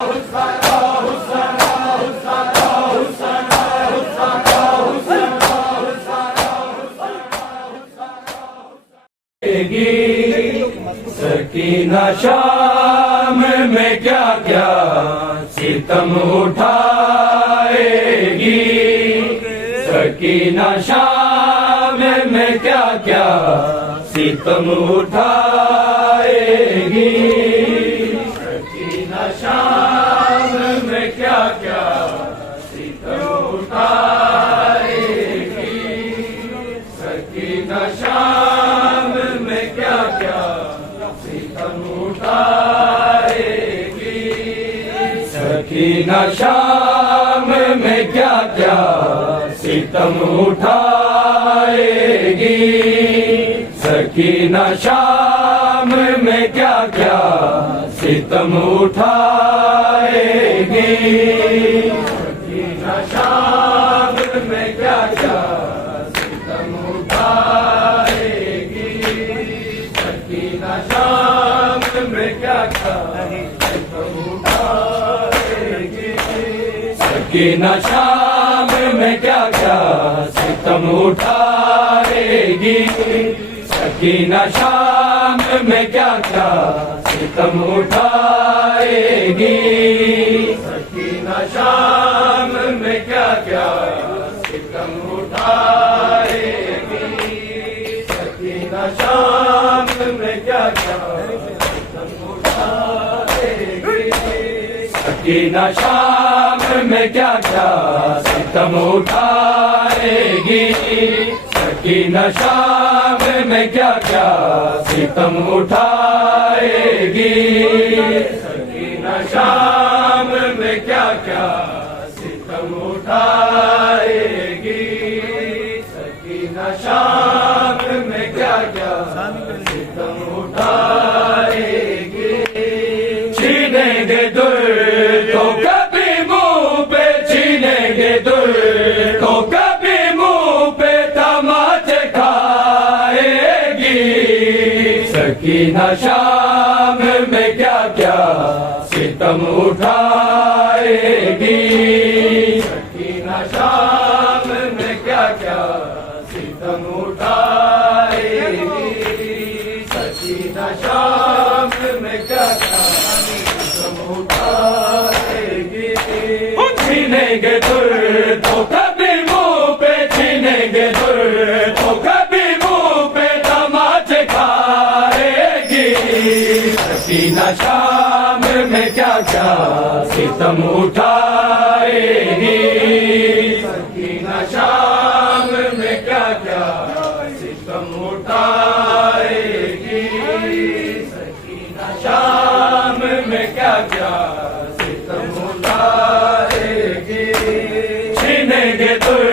सकीना शाम में क्या क्या सितम उठाएगी। सकीना शाम में क्या क्या सितम उठाएगी। सकीना शाम में क्या क्या सितम उठाएगी। सकीना शाम में क्या क्या सितम उठाएगी। सकीना शाम में क्या क्या सितम उठाएगी। सकीना शाम में क्या क्या सितम उठाएगी। सकीना शाम में क्या क्या सितम उठाएगी। सकीना शाम में क्या क्या सितम उठाएगी। सकीना शाम में क्या क्या सितम उठाएगी। सकीना शाम में क्या क्या सितम उठाएगी। सकीना शाम में क्या क्या सितम उठाएगी। सकीना शाम में क्या क्या सितम उठाएगी। सकीना शाम में क्या क्या सितम उठाएगी। सकीना शाम में क्या क्या सितम उठाएगी। सकीना शाम में क्या क्या सितम उठाएगी। सकीना शाम में क्या क्या सितम उठाएगी। छीनेंगे दुर तो कभी मुंह पे छीनेंगे दुर तो कभी मुंह पे तमाचे खाएगी। सकीना शाम में क्या क्या सितम उठाएगी। सकीना शाम में क्या क्या सितम उठाएगी। सकीना शाम में क्या क्या सितम उठाएगी। छीनेंगे दुर तो कभी मुंह पे छीनेंगे दुर तो कभी मुंह पे तमाचे खाएगी। सकीना शाम में क्या क्या सितम उठाएगी। सकीना शाम में क्या क्या सितम उठाएगी। सकीना शाम में क्या क्या सितम उठाएगी। छीनेंगे दुर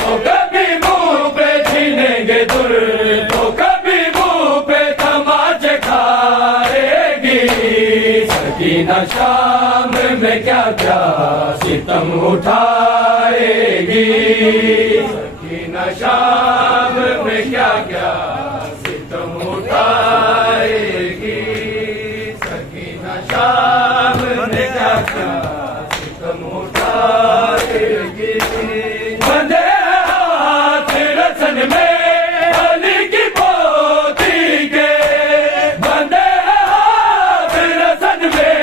तो कभी मुंह पे छीनेंगे दुर तो कभी मुंह पे तमाचे खाएगी। सकीना शाम में क्या क्या सितम उठाएगी। सकीना शाम में क्या क्या सितम उठाएगी। सकीना शाम में क्या क्या सितम उठाएगी। बंदे हाथ रसन में अली की पोती के। बंदे हाथ रसन में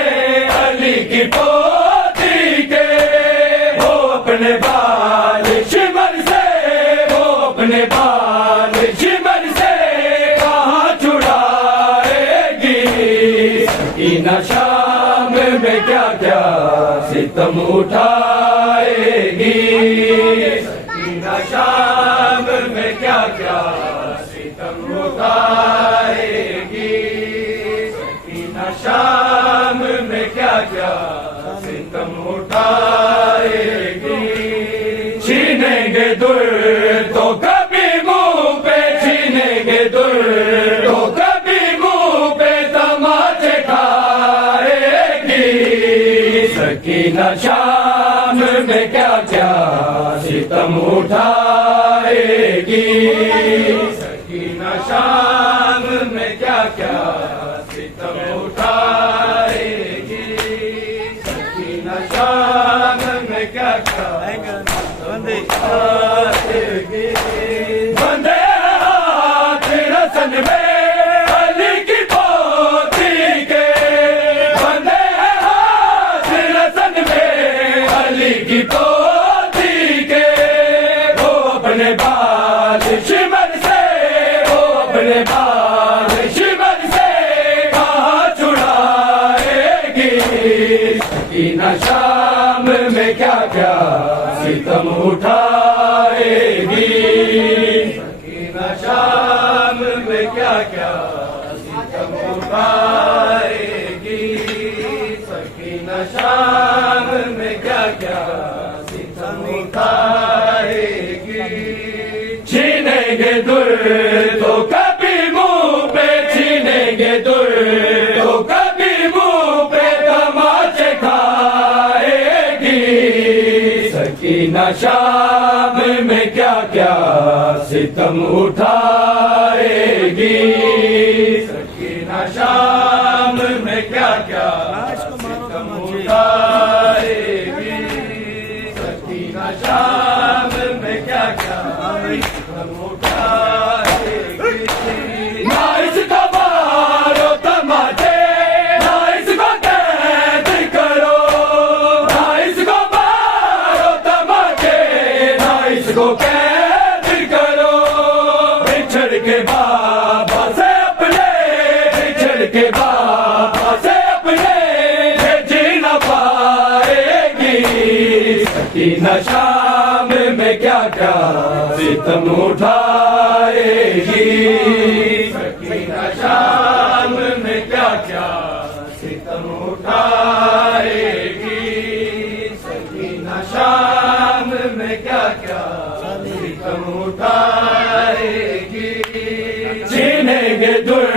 अली की पोती के। वो अपने बाल शिमर से वो अपने बाल शिमर से कहाँ छुड़ाएगी। सकीना शाम में क्या क्या सितम उठाएगी। सकीना शाम में क्या क्या सितम उठाएगी। सकीना शाम में क्या क्या सितम उठाएगी। छीनेंगे दुर तो कभी मुंह पे छीनेंगे दुर तो कभी मुंह पे तमाचे खाएगी। सकीना शाम में क्या क्या सितम उठाएगी। सकीना शाम में क्या क्या सितम उठाएगी। शाम में क्या क्या उठाएगी। बंदे हाथ रसन में अली की पोती के, बंदे हाथ रसन में अली की पोती के, वो अपने बाल शिमर से, वो अपने बाल शिमर से कहाँ छुड़ाएगी। सकीना शाम में क्या क्या सितम उठाएगी। सकीना शाम में क्या क्या सितम उठाएगी। सकीना शाम में क्या क्या सितम उठाएगी। छीनेंगे दुर तो कभी मुंह पे, छीनेंगे दुर तो कभी मुंह पे तमाचे खाएगी। सकीना शाम में क्या क्या सितम उठाएगी। सकीना शाम में क्या क्या सितम उठाएगी। सकीना शाम में क्या क्या सितम उठाएगी। ना इसको मारो तमाचे, ना इसको कैद करो, ना इसको मारो तमाचे, ना इसको कैद करो। बिछड़ के बाबा से अपने, बिछड़ के बाबा से अपने ये जी न पाएगी। सकीना शाम में क्या क्या सितम उठाएगी। सकीना शाम में क्या क्या सितम उठाएगी। सकीना शाम में क्या क्या सितम उठाएगी। छीनेंगे दुर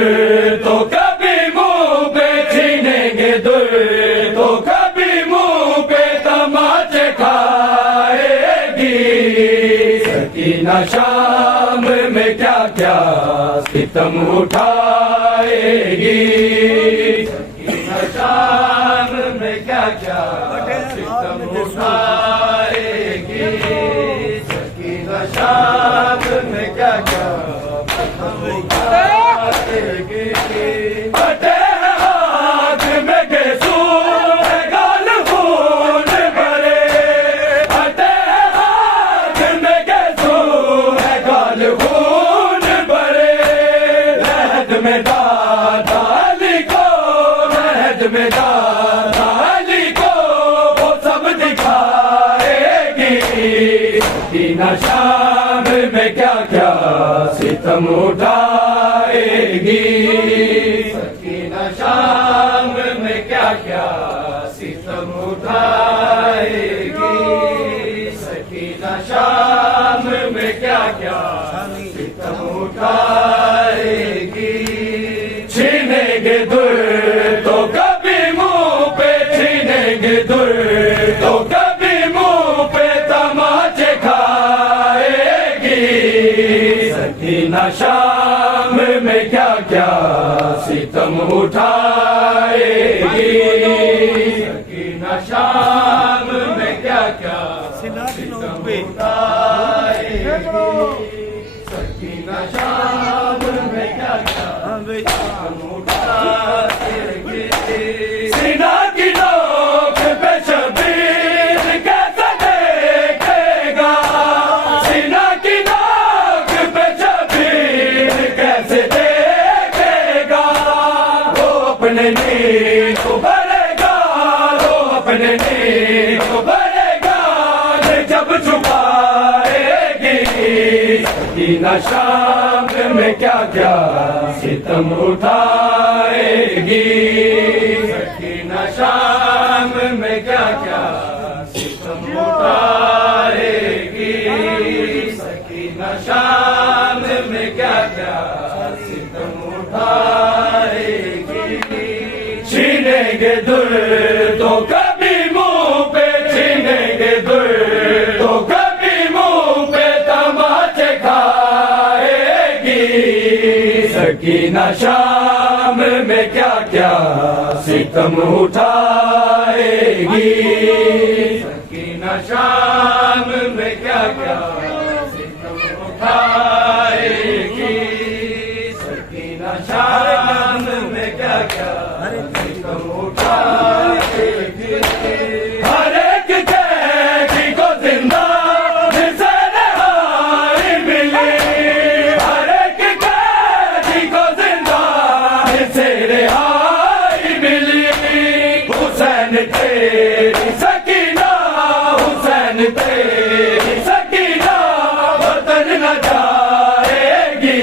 तो कभी मुंह पे, छीनेंगे दुर तो कभी मुंह पे तमाचे खाएगी। सकीना शाम में क्या क्या सितम उठाएगी। सकीना शाम में क्या क्या सितम उठाएगी। सकीना शाम में क्या क्या सितम उठाएगी। फटे हाथ में गेसू है गाल खून भरे, फटे हाथ में गेसू है गाल खून भरे। रहद में दादा अली को, रहद में दादा अली को वो सब दिखाएगी। सकीना शाम में क्या क्या सितम उठाएगी। सकीना शाम में क्या क्या सितम उठाएगी। सकीना शाम में क्या क्या सितम उठाएगी। छीनेंगे दुर तो कभी मुंह पे, छीनेंगे दुर तो कभी मुंह पे तमाचे खाएगी। सकीना शाम में क्या क्या सितम उठाएगी। सकीना शाम में क्या क्या सितम उठाएगी। सकीना शाम में क्या क्या सितम उठाएगी। सीना की नोक पे शबीर कैसे देखेगा। सीना की नोक पे शबीर कैसे देखेगा। वो अपने नींद को भरेगा, वो अपने नींद को भरेगा जब छुपाएगी। सकीना शाम में क्या क्या सितम उठाएगी। सकीना शाम में क्या क्या सितम उठाएगी। सकीना शाम में क्या क्या सितम उठाएगी। छीनेंगे दुर तो कभी मुंह पे, छीनेंगे दुर तो कभी मुंह पे तमाचे खाएगी। सकीना शाम में क्या क्या सितम उठाएगी। तेरी सकीना हुसैन तेरी सकीना वतन न जाएगी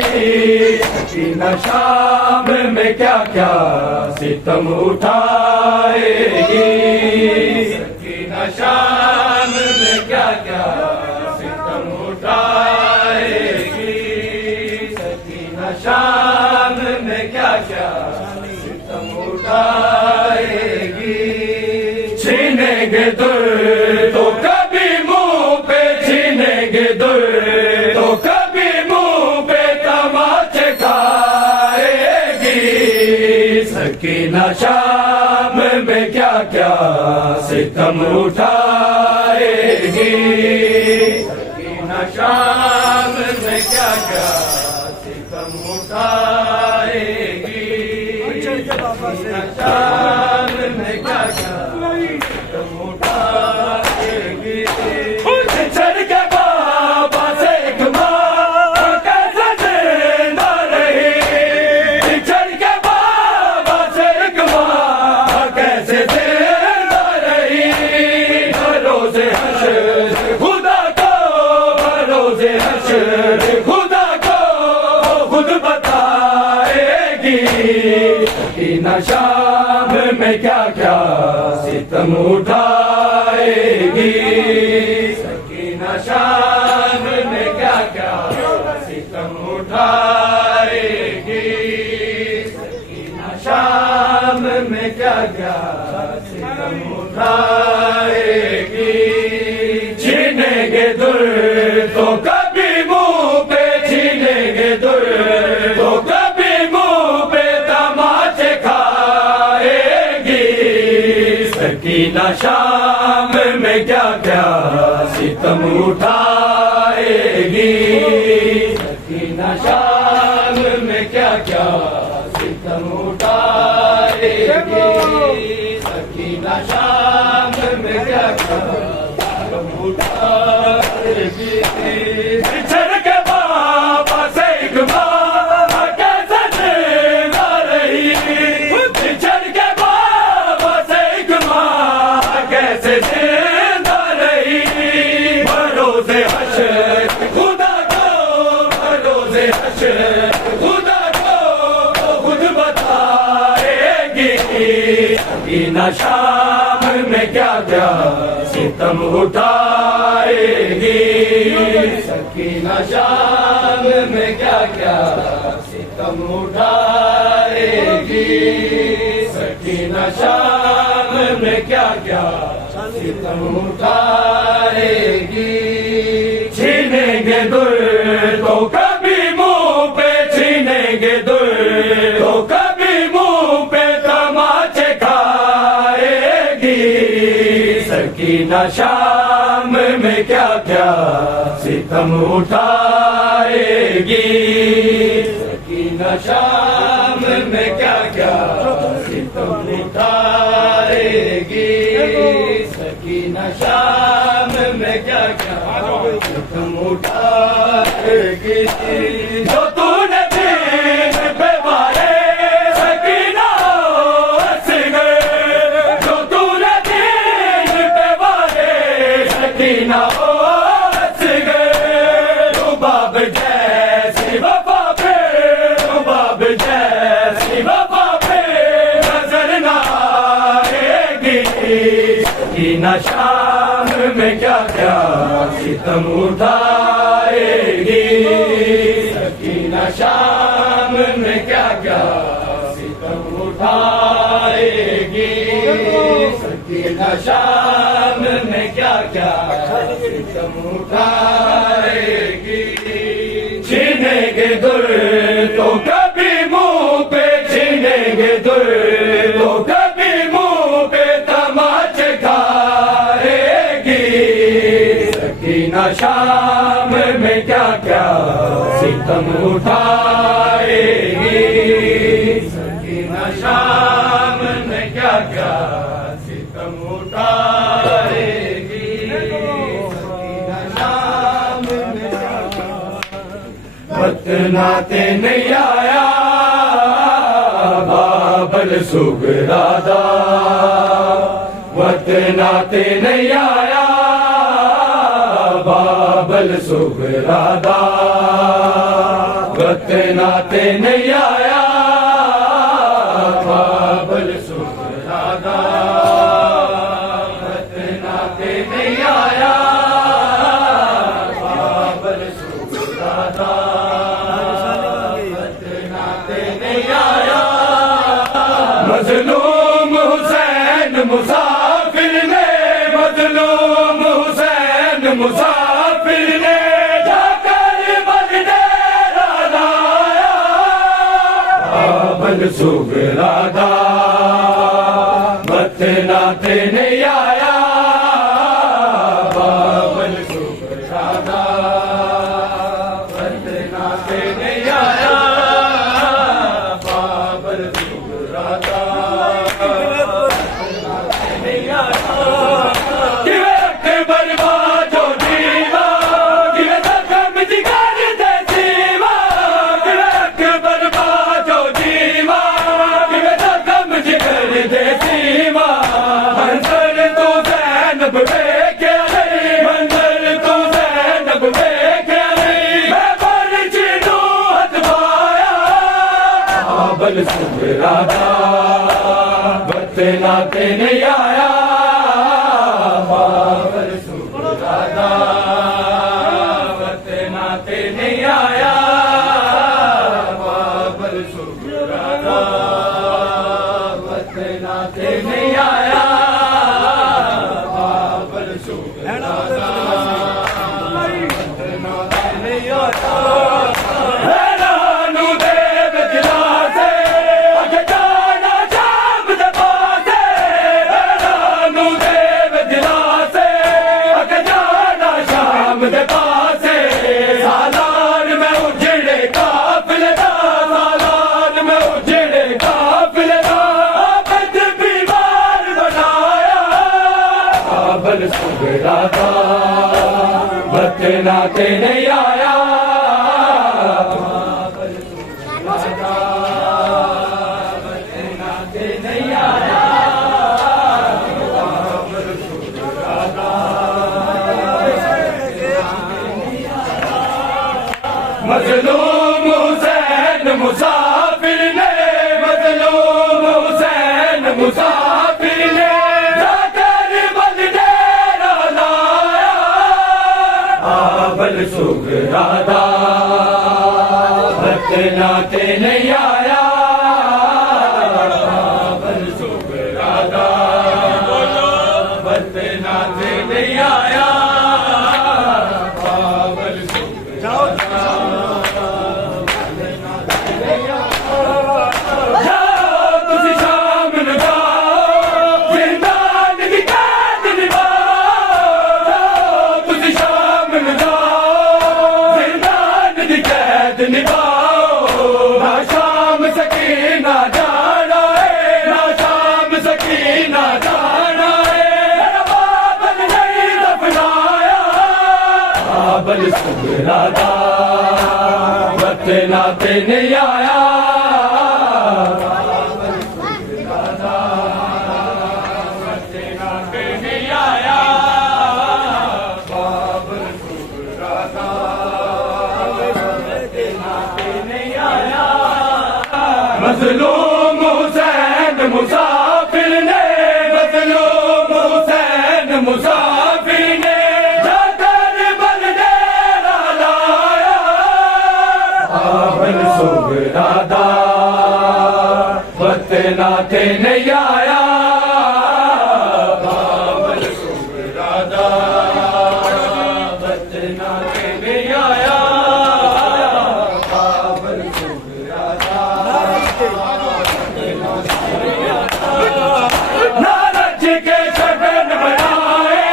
सकीना शाम में क्या क्या सितम उठाएगी सकीना शाम में क्या क्या सितम उठाएगी सकीना शाम में क्या क्या सितम उठाएगी छीनेंगे दुर तो कभी मुंह पे छीनेंगे दुर तो कभी मुंह पे तमाचे खाएगी सकीना शाम में क्या क्या सितम उठाएगी सकीना शाम में क्या क्या सितम उठाएगी सकीना शाम में क्या क्या सितम उठाएगी छड़ के बाबा से एक माँ कैसे जिंदा रही छड़ के बाबा से एक माँ कैसे जिंदा रही भरोसे हश्र खुदा को भरोसे हश्र खुदा को खुद बताएगी सकीना शाम में क्या क्या सितम उठाएगी सकीना शाम में क्या क्या सितम उठाएगी सकीना शाम में क्या क्या सितम उठाएगी छीनेंगे दुर तो कभी मुंह पे छीनेंगे दुर तो कभी मुंह पे तमाचे खाएगी सकीना शाम में क्या क्या सितम उठाएगी सकीना शाम में क्या क्या सितम उठाएगी सकीना शाम में क्या क्या सितम उठाएगी छड़ के बाबा से एक माँ कैसे जिंदा रही छड़ के बाबा से एक माँ कैसे जिंदा रही भरोसे हश्र खुदा को भरोसे हश्र खुदा को खुद बताएगी सकीना शाम में क्या क्या सितम उठाएगी सकीना शाम में क्या क्या सितम उठाएगी सकीना शाम में क्या क्या सितम उठाएगी छीनेंगे दुर तो कभी मुंह पे छीनेंगे दुर तो कभी मुंह पे तमाचे खाएगी सकीना शाम में क्या क्या सितम उठाएगी सकीना शाम में क्या क्या सितम उठाएगी सकीना शाम में क्या क्या सितम उठाएगी जो तूने दीन पे मारे सकीना हंस गए जो तूने दीन पे मारे सकीना हंस गए रुबाब जैसी वफा पे रुबाब जैसी वफा पे नजर न आएगी सकीना शाम में क्या क्या सितम उठाएगी सकीना शाम में क्या क्या सितम उठाएगी सकीना शाम में क्या क्या सितम उठाएगी छीनेंगे दुर तो कभी मुंह पे छीनेंगे दुर तो कभी मुंह पे तमाचे खाएगी सकीना शाम में क्या क्या सितम उठाएगी सकीना शाम में क्या क्या सितम उठाएगी सकीना शाम में क्या क्या बतनाते नहीं आया बाबल सुगरादा वतनाते नहीं आया बाबल सुगरादा, वतनाते नहीं आया बाबल सुगरादा, वतनाते नहीं आया बाबल सुगरादा, वतनाते नहीं आया। मजलूम हुसैन मुसाफिर ने, मजलूम हुसैन मुसाफिर ने जाकर बगडेरा लाया बाबल सुगरादा, वतनाते नहीं आया बाबल सुगरादा, वतनाते नहीं आया बाबल सुगरादा। बाबल सुगरादा, वतनाते नहीं आया बाबल सुगरादा, वतनाते नहीं आया बाबल सुगरादा, वतनाते नहीं आया बाबल सुगरादा, वतनाते नहीं आया। बाबल सुगरादा, वतनाते नहीं आया बाबल सुगरादा, वतनाते नहीं आया बाबल सुगरादा। मजलूम हुसैन मुसाफिर ने, मजलूम हुसैन मुसाफिर ने बाबल सुगरादा, वतनाते नहीं आया बाबल सुगरादा, वतनाते नहीं आया बाबल सुगरादा। जाओ तुसी शाम नू जाओ, जिंदान दी कैद निभाओ, जाओ तुसी शाम नू निभाओ, ना शाम सकीना जाना है, ना शाम सकीना जाना है, बाबल नहीं दफनाया बाबल सुगरादा, वतनाते नहीं आया बाबल सुगरादा, वतनाते नहीं आया बाबल सुगरादा, मजलूम हुसैन मुसाफिर ने, मजलूम हुसैन मुसाफिर ने जाकर बगडेरा लाया बाबल सुगरादा, वतनाते नहीं आया बाबल सुगरादा, वतनाते नहीं आया बाबल सुगरादा। नारज के शगन बनाए,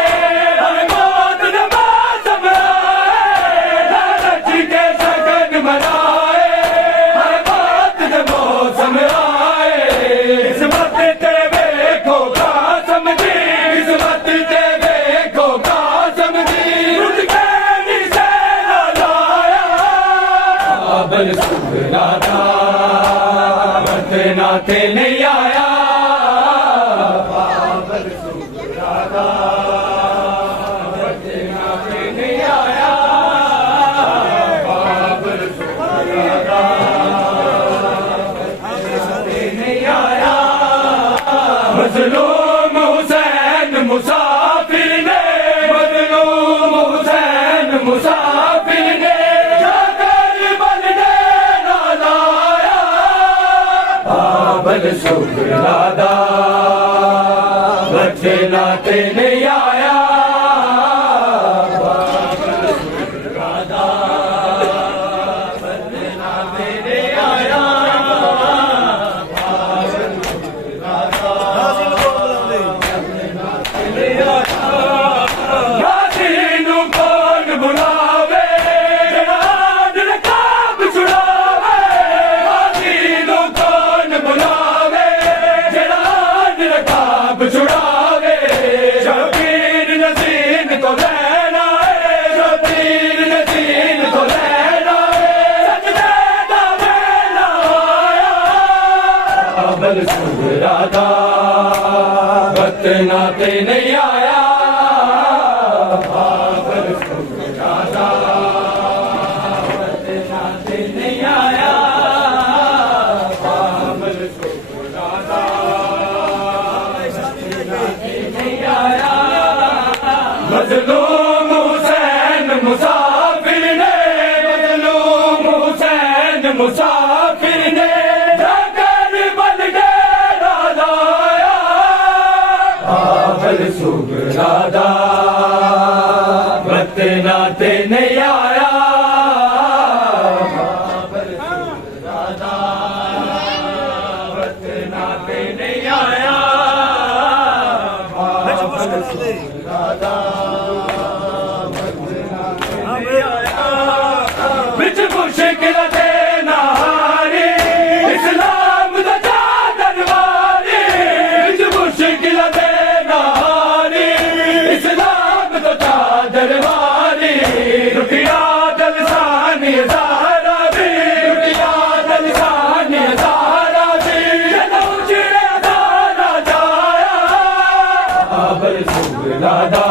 हर मौत नमाज बनाए, नारज के शगन बनाए, हर मौत नमाज बनाए, इस वक्त मजलूम हुसैन मुसाफिर ने, मजलूम हुसैन मुसाफिर ने जाकर बल डेरा लाया, बाबल शुक्रादा बच्चे नाते नहीं आया, बाबल शुक्रादा बच्चे नाते नहीं आया, बाबल शुक्रादा नाते नहीं आया, बाबल शुक्रादा नाते नहीं आया, बाबल शुक्रादा नाते नहीं आया, मजलूम हुसैन मुसाफिर ने, मजलूम हुसैन मुसाफिर ने बाबल शुक्रादा बत्ते नाते नहीं आया, बाबल शुक्रादा बत्ते नाते नहीं आया, बाबल शुक्रादा बत्ते नाते नहीं आया, बिच मुश्किल दे नारी इस्लाम दा चादर वाली, बिच मुश्किल दे दरबारी रुकिया दलसानी ज़हरा भी, रुकिया दलसानी ज़हरा भी, जदों चिड़े ज़हरा जाया, बाबल शुक्रादा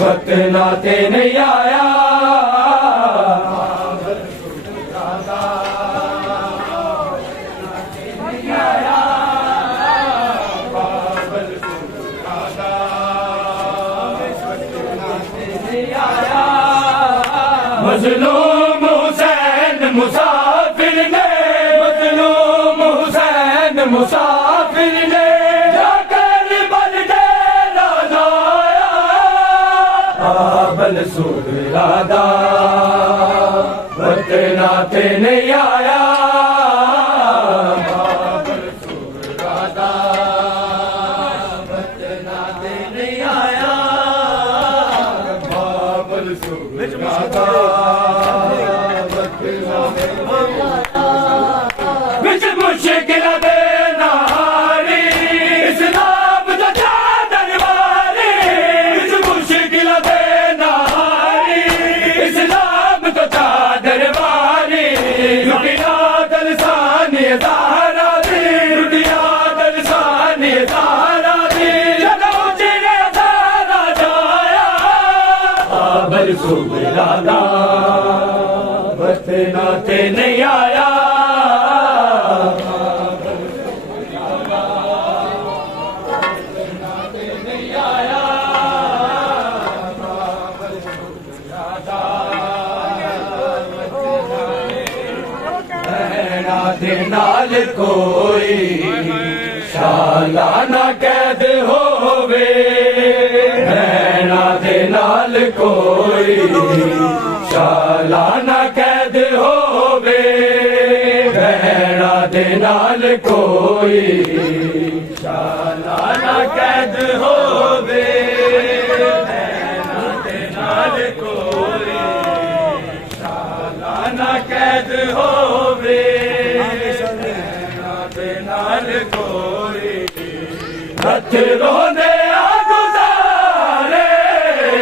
बत्ते नाते नहीं आया, बाबल शुक्रादा नाते नहीं आया, बाबल शुक्रादा मजलूम हुसैन मुसाफिर ने, मजलूम हुसैन मुसाफिर ने जाकर बल डेरा लाया, बाबल शुक्रादा बत्ते नाते नहीं आया, बाबल शुक्रादा बत्ते नाते नहीं आया, बाबल शुक्रादा बिच मुश्किल दे नारी इस्लाम दा चादर वाली, बिच मुश्किल दे नारी इस्लाम दा चादर वाली, रुकिया दलसानी ज़हरा दी, रुकिया दलसानी ज़हरा दी, जदों चिड़े ज़हरा जाया, बाबल शुक्रादा बत्ते नाते नहीं आया, दे नाल कोई सालाना कैद होवे, नैना दे नाल कोई सालाना कैद होवे, नैना दे नाल कोई सालाना कैद होवे, नैना दे नाल कोई सालाना कैद होवे, नाल कोई रत रोंदे आ गुजारे,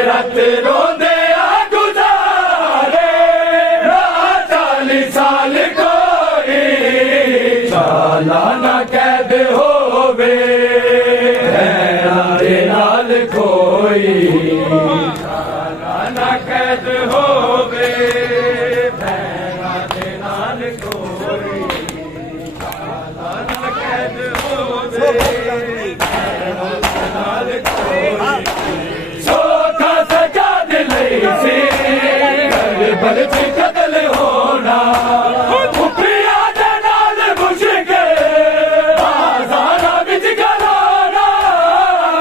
रत रोंदे आ गुजारे, 40 साल कोई सालाना कैद होवे, नारे ਕੋਈ ਸਾਲਾ ਨਾ ਕੈਦ ਹੋਵੇ ਭੈਣਾਂ ਦੇ ਨਾਲ ਕੋਈ ਸਾਲਾ ਨਾ ਕੈਦ ਹੋਵੇ ਭੈਣਾਂ ਦੇ ਨਾਲ ਕੋਈ ਸੋਖਾ ਸਜਾ ਦੇ ਲਈ ਸੀ ਕਰਬਲ ਚ ਕਤਲ ਹੋਣਾ ਕੁੱਪੀਆਂ ਦੇ ਨਾਲ ਮੁਸ਼ਕਿਲ ਬਾਜ਼ਾਰਾਂ ਵਿੱਚ ਖਲੋਣਾ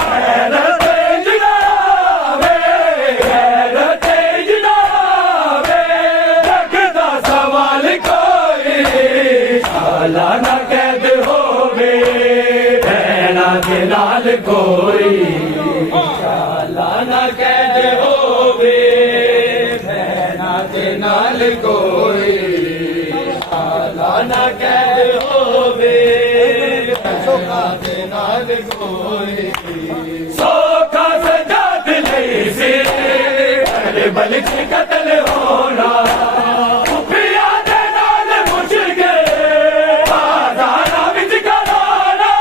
ਗੈਰਤ ਤੇਜ ਨਾ ਆਵੇ ਗੈਰਤ ਤੇਜ ਨਾ ਆਵੇ ਰੱਖਦਾ ਸਵਾਲ ਕੋਈ ਸਾਲਾ ਨਾ ਕੈਦ ਹੋਵੇ ਭੈਣਾਂ ਦੇ ਨਾਲ ਕੋਈ ਸਾਲਾ ਨਾ ਕੈਦ ਹੋਵੇ ਭੈਣਾਂ ਦੇ ਨਾਲ ਕੋਈ ਸਾਲਾ ਨਾ ਕੈਦ ਹੋਵੇ ਭੈਣਾਂ ਦੇ ਨਾਲ ਕੋਈ ਸੋਖਾ ਸਜਾ ਦੇ ਲਈ ਸੀ ਕਰਬਲ ਚ ਕਤਲ ਹੋਣਾ ਕੁੱਪੀਆਂ ਦੇ ਨਾਲ ਮੁਸ਼ਕਿਲ ਬਾਜ਼ਾਰਾਂ ਵਿੱਚ ਖਲੋਣਾ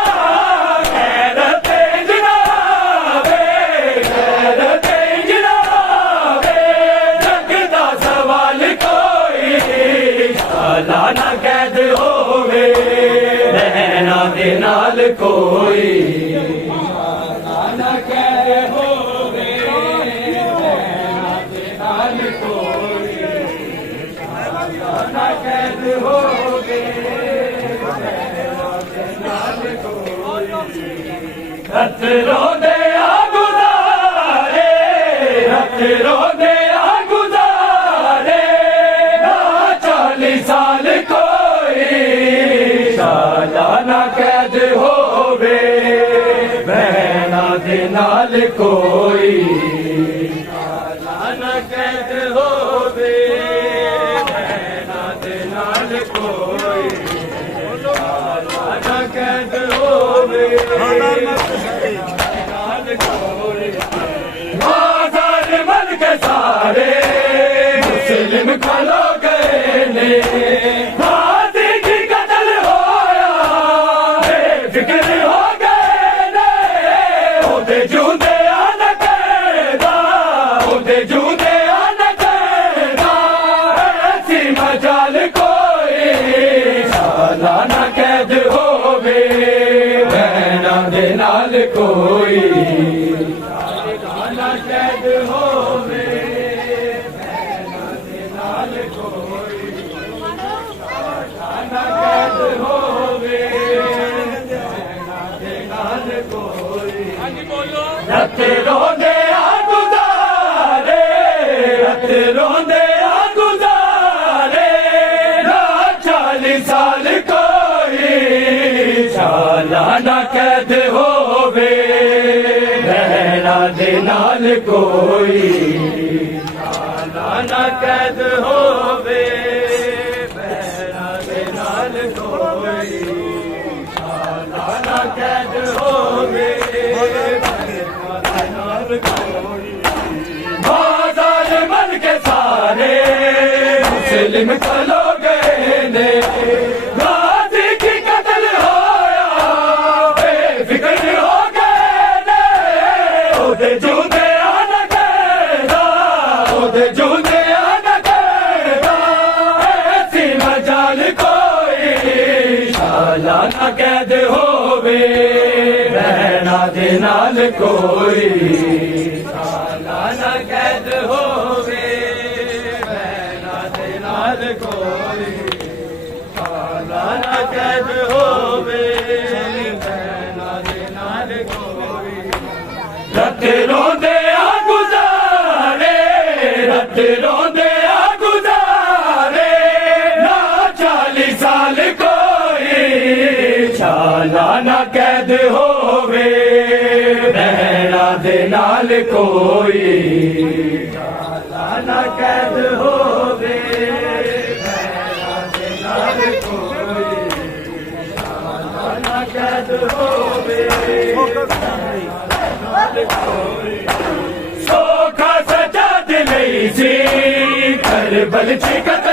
ਗੈਰਤ ਤੇਜ ਨਾ ਆਵੇ ਗੈਰਤ ਤੇਜ ਨਾ ਆਵੇ ਰੱਖਦਾ ਸਵਾਲ ਕੋਈ ਸਾਲਾ ਨਾ ਕੈਦ ਹੋਵੇ ਭੈਣਾਂ ਦੇ ਨਾਲ ਕੋਈ ਸਾਲਾ ਨਾ ਕੈਦ ਹੋਵੇ ਭੈਣਾਂ ਦੇ ਨਾਲ ਕੋਈ ਸਾਲਾ ਨਾ ਕੈਦ ਹੋਵੇ ਭੈਣਾਂ ਦੇ ਨਾਲ ਕੋਈ ਹੱਥ ਰੋਂਦੇ ਆ ਗੁਜ਼ਾਰੇ ਹੱਥ ਰੋਂਦੇ ਆ ਗੁਜ਼ਾਰੇ ਨਾ 40 ਸਾਲ ਕੋਈ ਸਾਲਾ ਨਾ ਕੈਦ ਹੋਵੇ ਭੈਣਾਂ ਦੇ ਨਾਲ ਕੋਈ ਸਾਲਾ ਨਾ ਕੈਦ ਹੋਵੇ ਭੈਣਾਂ ਦੇ ਨਾਲ ਕੋਈ ਸਾਲਾ ਨਾ ਕੈਦ ਹੋਵੇ ਨਾਲ ਕੋਈ ਬਾਜ਼ਾਰ ਬਣ ਕੇ ਸਾਰੇ ਮੁਸਲਿਮ ਖਲੋ ਗਏ ਨੇ ਹਾਦੀ ਕੀ ਕਤਲ ਹੋਇਆ ਬੇਫਿਕਰ ਹੋ ਗਏ ਨੇ ਉਹਦੇ ਜੂਦੇ ਆ ਨਾ ਕਹਿਦਾ ਉਹਦੇ ਜੂਦੇ ਆ ਨਾ ਕਹਿਦਾ ਐਸੀ ਮਜਾਲ ਕੋਈ ਸਾਲਾ ਨਾ ਕੈਦ ਹੋਵੇ ਭੈਣਾਂ ਦੇ ਨਾਲ ਕੋਈ ਸਾਲਾ ਨਾ ਕੈਦ ਹੋਵੇ ਭੈਣਾਂ ਦੇ ਨਾਲ ਕੋਈ ਸਾਲਾ ਨਾ ਕੈਦ ਹੋਵੇ ਭੈਣਾਂ ਦੇ ਨਾਲ ਕੋਈ ਹਾਂਜੀ ਬੋਲੋ ਰੱਤ ਰੋਂਦੇ ਆ ਗੁਜ਼ਾਰੇ ਰੱਤ ਰੋਂਦੇ ਆ ਗੁਜ਼ਾਰੇ ਨਾ 40 ਸਾਲ ਕੋਈ ਸਾਲਾ ਨਾ ਕੈਦ ਹੋਵੇ ਭੈਣਾਂ ਦੇ ਨਾਲ ਕੋਈ ਸਾਲਾ ਨਾ ਕੈਦ ਹੋਵੇ ਭੈਣਾਂ ਦੇ ਨਾਲ ਕੋਈ ਸਾਲਾ ਨਾ ਕੈਦ ਹੋਵੇ ਭੈਣਾਂ ਦੇ ਨਾਲ ਕੋਈ ਬਾਜ਼ਾਰ ਬਣ ਕੇ ਸਾਰੇ ਮੁਸਲਿਮ ਖਲੋ ਗਏ ਨੇ ਗਾਜ਼ੀ ਕੀ ਕਤਲ ਹੋਇਆ ਬੇਫਿਕਰ ਹੋ ਗਏ ਨੇ ਉਹਦੇ ਜੂਦੇ ਆ ਨਾ ਕਹਿਦਾ ਉਹਦੇ ਜੂਦੇ ਆ ਨਾ ਕਹਿਦਾ ਐਸੀ ਮਜਾਲ ਕੋਈ ਸਾਲਾ ਨਾ ਕੈਦ ਹੋਵੇ ਭੈਣਾਂ ਦੇ ਨਾਲ ਕੋਈ ਸਾਲਾ ਨਾ ਕੈਦ ਹੋਵੇ ਭੈਣਾਂ ਦੇ ਨਾਲ ਕੋਈ ਸਾਲਾ ਨਾ ਕੈਦ ਹੋਵੇ ਭੈਣਾਂ ਦੇ ਨਾਲ ਕੋਈ ਰੱਤ ਰੋਂਦੇ ਆ ਗੁਜ਼ਾਰੇ ਰੱਤ ਰੋਂਦੇ ਆ ਗੁਜ਼ਾਰੇ ਨਾ 40 ਸਾਲ ਕੋਈ ਸਾਲਾ ਨਾ ਕੈਦ ਹੋਵੇ ਭੈਣਾਂ ਦੇ ਨਾਲ ਕੋਈ ਸਾਲਾ ਨਾ ਕੈਦ ਹੋਵੇ ਭੈਣਾਂ ਦੇ ਨਾਲ ਕੋਈ ਸਾਲਾ ਨਾ ਕੈਦ ਹੋਵੇ ਸੋਖਾ ਸਜਾ ਦੇ ਲਈ ਸੀ ਕਰਬਲ ਚ ਕਤਲ